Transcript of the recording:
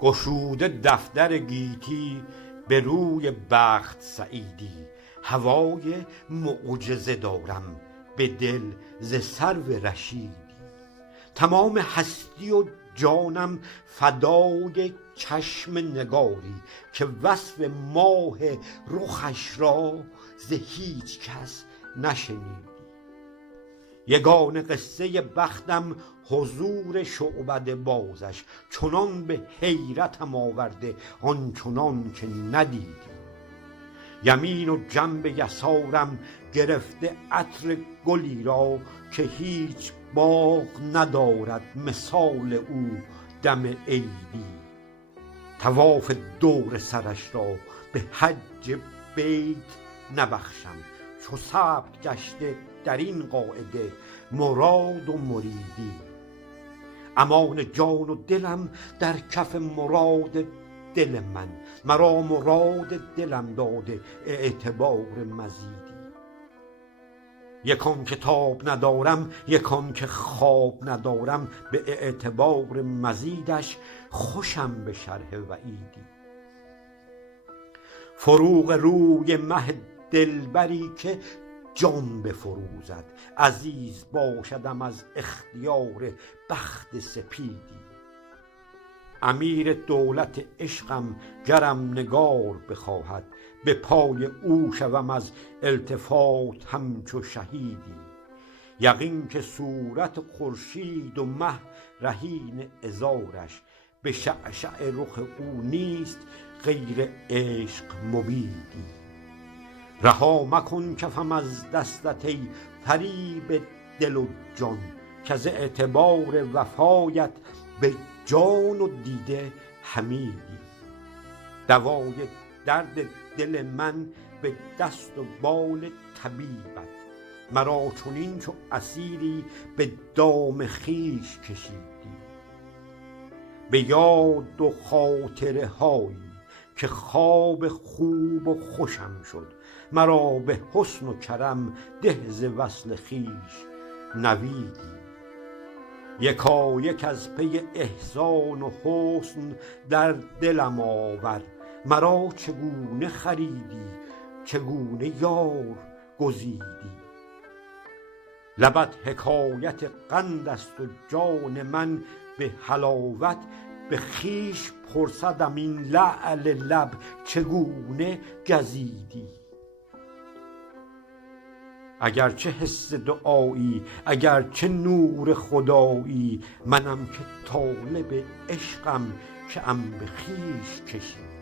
گشوده دفتر گیتی به روی بخت سعیدی، هوای معجزه دارم به دل ز سرو رشیدی. تمام هستی و جانم فدای چشم نگاری که وصف ماه رخش را ز هیچ کس نشنیدی. یگانه قصه بختم حضور شعبده بازش، چنان به حیرتم آورده آنچنان که ندیدی. یمین و جنب یسارم گرفته عطر گلی را که هیچ باغ ندارد مثال او دم عیدی. طواف دور سرش را به حج بیت نبخشم، چو ثبت گشته در این قاعده مراد و مریدی. امان جان و دلم در کف مراد دل من، مرا مراد دلم داده اعتبار مزیدی. یکان کتاب ندارم یکان که خواب ندارم، به اعتبار مزیدش خوشم به شرح وعیدی. فروغ روی مه دلبری که جان بفروزد، عزیز باشدم از اختیار بخت سپیدی. امیر دولت عشقم گرم نگار بخواهد، به پای او شوم از التفات همچو شهیدی. یقین که صورت خورشید و مه رهین عذارش، به شعشع رخ او نیست غیر عشق مبیدی. رها مکن کفم از دستت ای فریب دل و جان، که از اعتبار وفایت به جان و دیده حمیدی. دوای درد دل من به دست و بال طبیبت، مرا چنین چو اسیری به دام خویش کشیدی. به یاد و خاطره هایی که خواب خوب و خوشم شد، مرا به حسن و کرم ده ز وصل خویش نویدی. یکایک از پی احسان و حسن در دلم آور، مرا چگونه خریدی چگونه یار گزیدی. لبت حکایت قند است و جان من به حلاوت، به خویش پرسدم این لعل لب چگونه گزیدی. اگرچه حس دعایی اگرچه نور خدایی، منم که طالب عشقم که ام به خویش کشیدی.